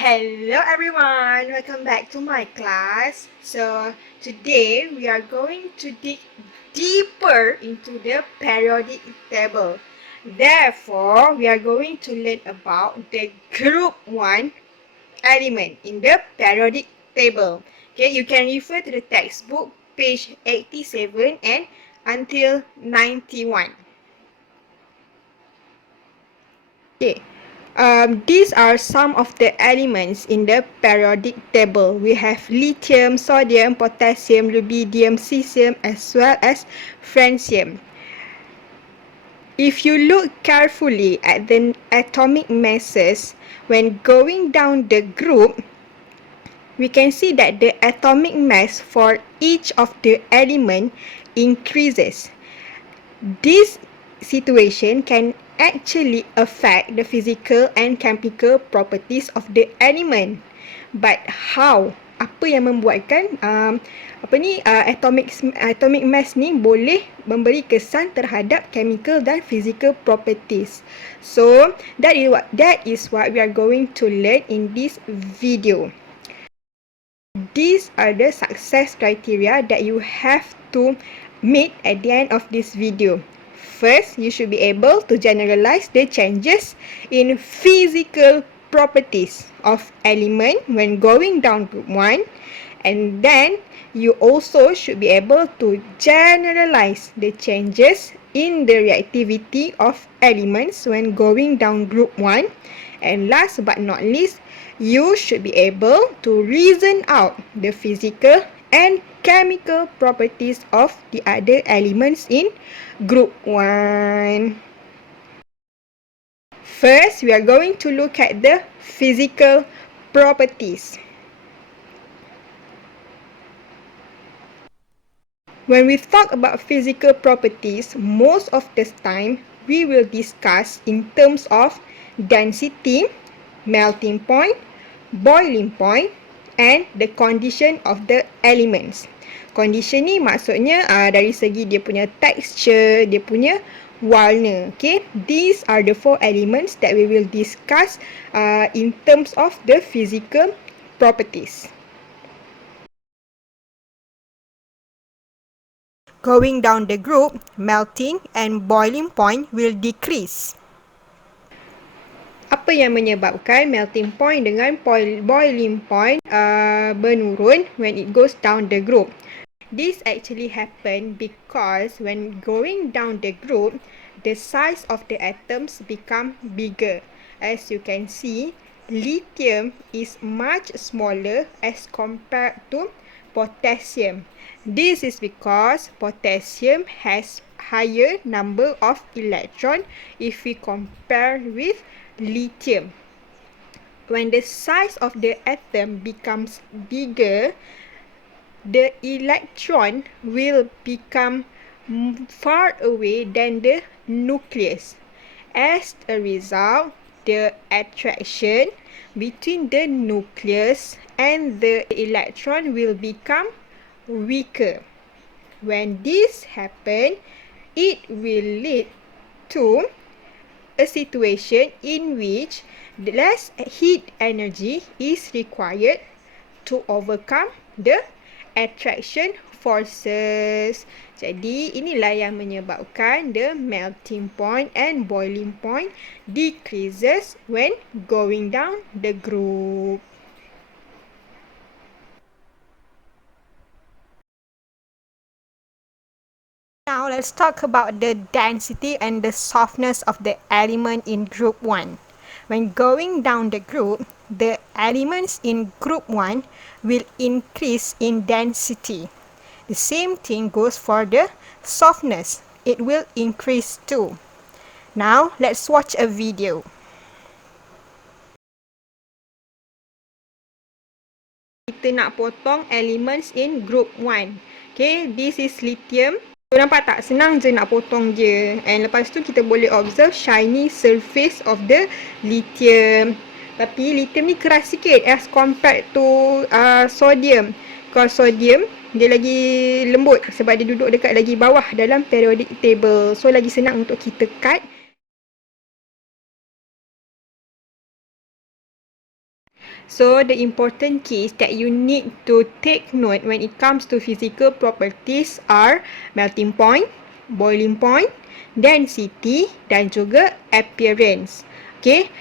Hello everyone, welcome back to my class. So today we are going to dig deeper into the periodic table. Therefore, we are going to learn about the group 1 element in the periodic table. Okay, you can refer to the textbook page 87 and until 91. Okay. These are some of the elements in the periodic table. We have lithium, sodium, potassium, rubidium, cesium, as well as francium. If you look carefully at the atomic masses, when going down the group, we can see that the atomic mass for each of the element increases. This situation can actually affect the physical and chemical properties of the element. But how? Apa yang membuatkan atomic mass ni boleh memberi kesan terhadap chemical dan physical properties. So that is what we are going to learn in this video. These are the success criteria that you have to meet at the end of this video. First, you should be able to generalize the changes in physical properties of element when going down group 1, and then you also should be able to generalize the changes in the reactivity of elements when going down group 1, and last but not least, you should be able to reason out the physical and chemical properties of the other elements in group 1. First, we are going to look at the physical properties. When we talk about physical properties, most of the time we will discuss in terms of density, melting point, boiling point and the condition of the elements. Condition ni maksudnya dari segi dia punya texture, dia punya warna. Okay, these are the 4 elements that we will discuss in terms of the physical properties. Going down the group, melting and boiling point will decrease. Apa yang menyebabkan melting point dengan boiling point menurun when it goes down the group? This actually happen because when going down the group, the size of the atoms become bigger. As you can see, lithium is much smaller as compared to potassium. This is because potassium has higher number of electron if we compare with lithium. When the size of the atom becomes bigger, the electron will become far away than the nucleus. As a result, the attraction between the nucleus and the electron will become weaker. When this happens, it will lead to a situation in which less heat energy is required to overcome the attraction forces. Jadi inilah yang menyebabkan the melting point and boiling point decreases when going down the group. Now let's talk about the density and the softness of the element in group 1. When going down the group, the elements in group 1 will increase in density. The same thing goes for the softness. It will increase too. Now, let's watch a video. Kita nak potong elements in group 1. Okay, this is lithium. So, nampak tak? Senang je nak potong je. And lepas tu kita boleh observe shiny surface of the lithium. Tapi lithium ni keras sikit as compared to sodium. Kalau sodium, dia lagi lembut sebab dia duduk dekat lagi bawah dalam periodic table. So, lagi senang untuk kita cut. So the important keys that you need to take note when it comes to physical properties are melting point, boiling point, density dan juga appearance. Okay,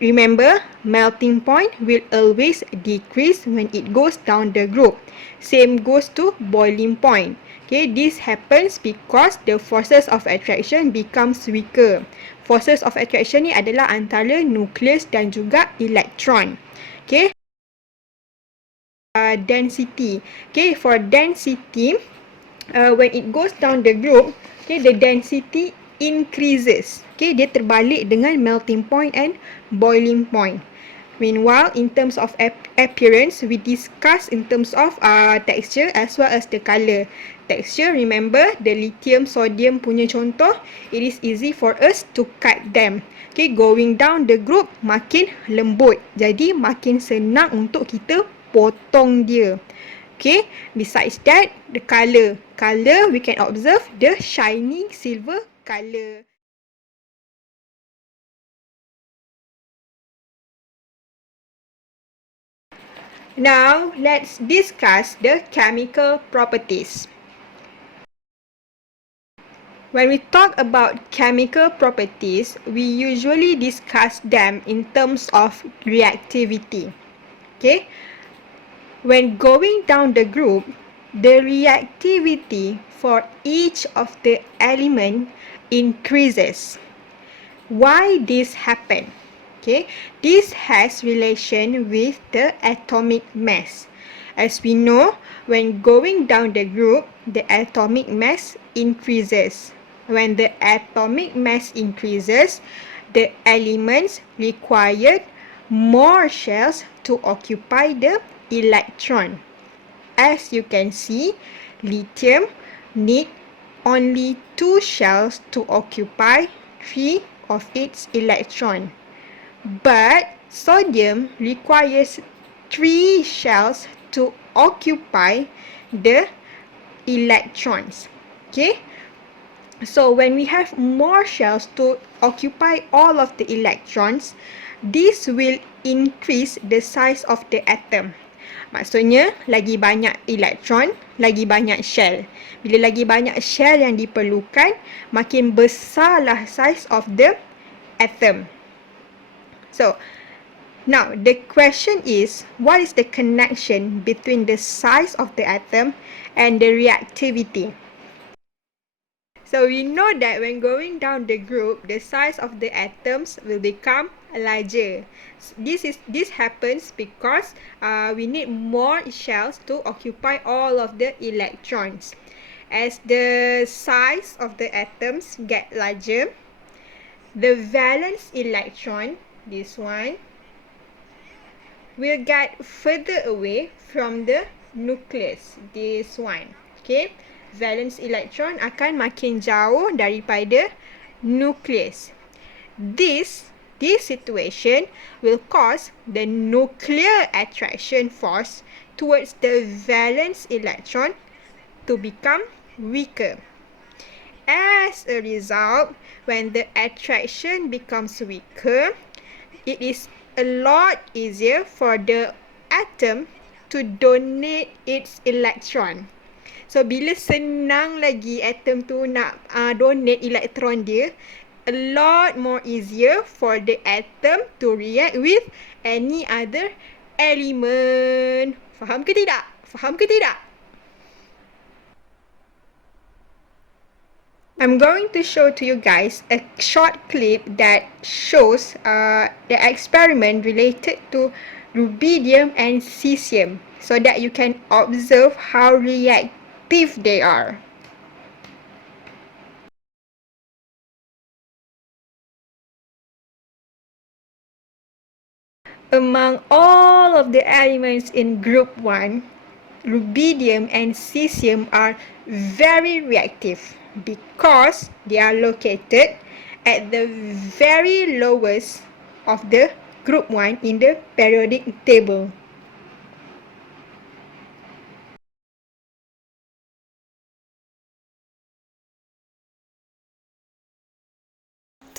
remember melting point will always decrease when it goes down the group. Same goes to boiling point. Okay, this happens because the forces of attraction becomes weaker. Forces of attraction ni adalah antara nukleus dan juga elektron. Okay, density. Okay, for density, when it goes down the group, okay, the density increases. Okay, dia terbalik dengan melting point and boiling point. Meanwhile, in terms of appearance, we discuss in terms of texture as well as the colour. Texture, remember the lithium, sodium punya contoh, it is easy for us to cut them. Okay, going down the group, makin lembut. Jadi, makin senang untuk kita potong dia. Okay, besides that, the colour. Colour, we can observe the shiny silver colour. Now, let's discuss the chemical properties. When we talk about chemical properties, we usually discuss them in terms of reactivity. Okay? When going down the group, the reactivity for each of the element increases. Why this happen? Okay, this has relation with the atomic mass. As we know, when going down the group, the atomic mass increases. When the atomic mass increases, the elements required more shells to occupy the electron. As you can see, lithium need only 2 shells to occupy 3 of its electron. But sodium requires 3 shells to occupy the electrons. Okay? So when we have more shells to occupy all of the electrons, this will increase the size of the atom. Maksudnya, lagi banyak elektron, lagi banyak shell. Bila lagi banyak shell yang diperlukan, makin besarlah size of the atom. So, now the question is, what is the connection between the size of the atom and the reactivity? So we know that when going down the group, the size of the atoms will become larger. This happens because we need more shells to occupy all of the electrons. As the size of the atoms get larger, the valence electron, this one, will get further away from the nucleus, this one. Okay, valence electron akan makin jauh daripada nucleus. This situation will cause the nuclear attraction force towards the valence electron to become weaker. As a result, when the attraction becomes weaker, it is a lot easier for the atom to donate its electron. So, bila senang lagi atom tu nak donate elektron dia, a lot more easier for the atom to react with any other element. Faham ke tidak? Faham ke tidak? I'm going to show to you guys a short clip that shows the experiment related to rubidium and cesium so that you can observe how reactive they are. Among all of the elements in group 1, rubidium and cesium are very reactive because they are located at the very lowest of the group 1 in the periodic table.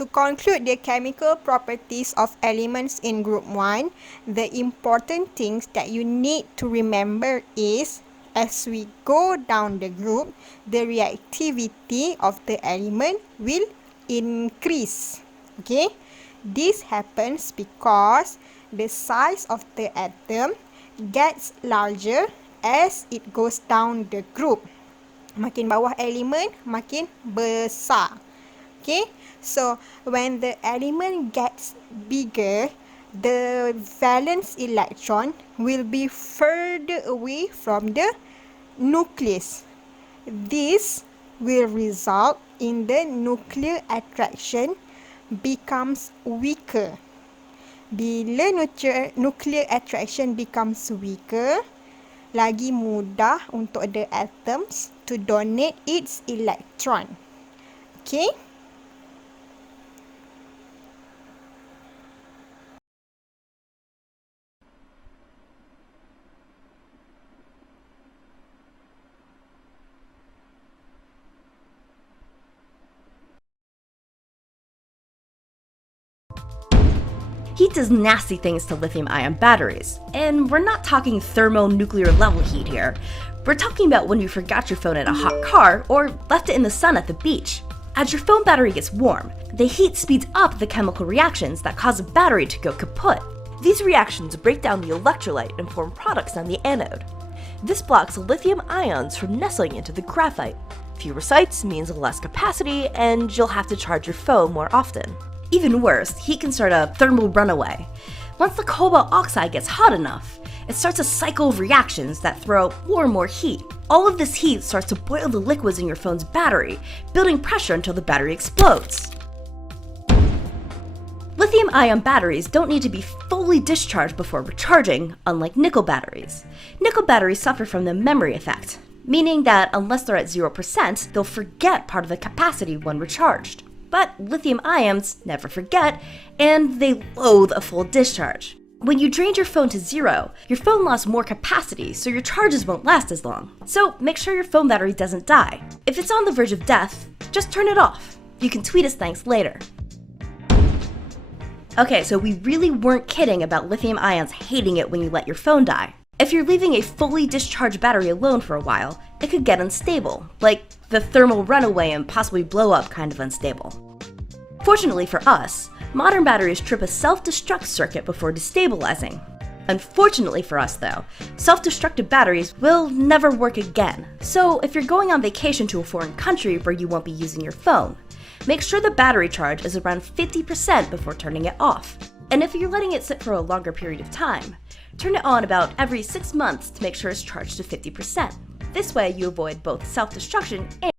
To conclude the chemical properties of elements in group 1, the important things that you need to remember is, as we go down the group, the reactivity of the element will increase. Okay? This happens because the size of the atom gets larger as it goes down the group. Makin bawah elemen, makin besar. Okay, so when the element gets bigger, the valence electron will be further away from the nucleus. This will result in the nuclear attraction becomes weaker. Bila nuclear attraction becomes weaker, lagi mudah untuk the atoms to donate its electron. Okay? Heat does nasty things to lithium-ion batteries, and we're not talking thermonuclear level heat here. We're talking about when you forgot your phone in a hot car or left it in the sun at the beach. As your phone battery gets warm, the heat speeds up the chemical reactions that cause the battery to go kaput. These reactions break down the electrolyte and form products on the anode. This blocks lithium ions from nestling into the graphite. Fewer sites means less capacity, and you'll have to charge your phone more often. Even worse, heat can start a thermal runaway. Once the cobalt oxide gets hot enough, it starts a cycle of reactions that throw out more and more heat. All of this heat starts to boil the liquids in your phone's battery, building pressure until the battery explodes. Lithium-ion batteries don't need to be fully discharged before recharging, unlike nickel batteries. Nickel batteries suffer from the memory effect, meaning that unless they're at 0%, they'll forget part of the capacity when recharged. But lithium ions never forget, and they loathe a full discharge. When you drained your phone to 0, your phone lost more capacity, so your charges won't last as long. So make sure your phone battery doesn't die. If it's on the verge of death, just turn it off. You can tweet us thanks later. Okay, so we really weren't kidding about lithium ions hating it when you let your phone die. If you're leaving a fully discharged battery alone for a while, it could get unstable, like the thermal runaway and possibly blow up kind of unstable. Fortunately for us, modern batteries trip a self-destruct circuit before destabilizing. Unfortunately for us though, self-destructive batteries will never work again. So if you're going on vacation to a foreign country where you won't be using your phone, make sure the battery charge is around 50% before turning it off. And if you're letting it sit for a longer period of time, turn it on about every 6 months to make sure it's charged to 50%. This way you avoid both self-destruction and